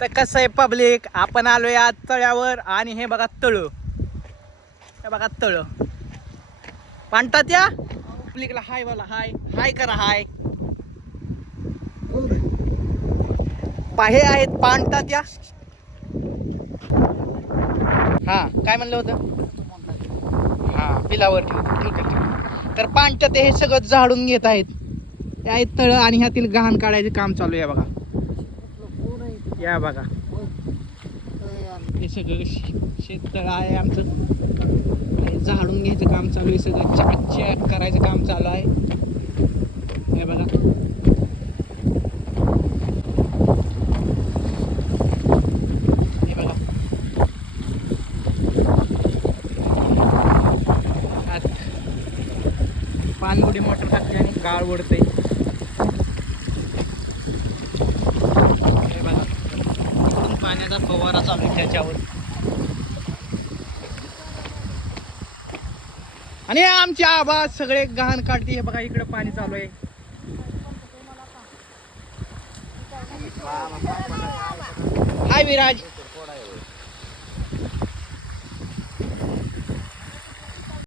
तर कसं आहे पब्लिक, आपण आलोय आज तळ्यावर आणि हे बघा तळ, हे बघा तळ पाणतात या पब्लिकला. हाय बोला, हाय हाय करा, हाय. पाहे आहेत पाणतात या. हा काय म्हणलं होतं, हा बिलावर ठेव. तर पाणतात हे सगळं झाडून घेत आहेत. ते आहेत तळ आणि ह्यातील गहाण काढायचे काम चालू आहे बघा. या बघा हे सगळं शेततळ आहे आमचं. झाडून घ्यायचं काम चालू आहे, सगळं चॅक करायचं काम चालू आहे. हे बघा हे बघा पाणबुडी मोटर टाकते आणि गाळ ओढते. हे बघा इकडून पाण्याचा फवारा चालू आहे त्याच्यावर. आणि आमची आबा सगळे गहाण काढते. हे बघा इकडे पाणी चालू आहे. हाय विराज.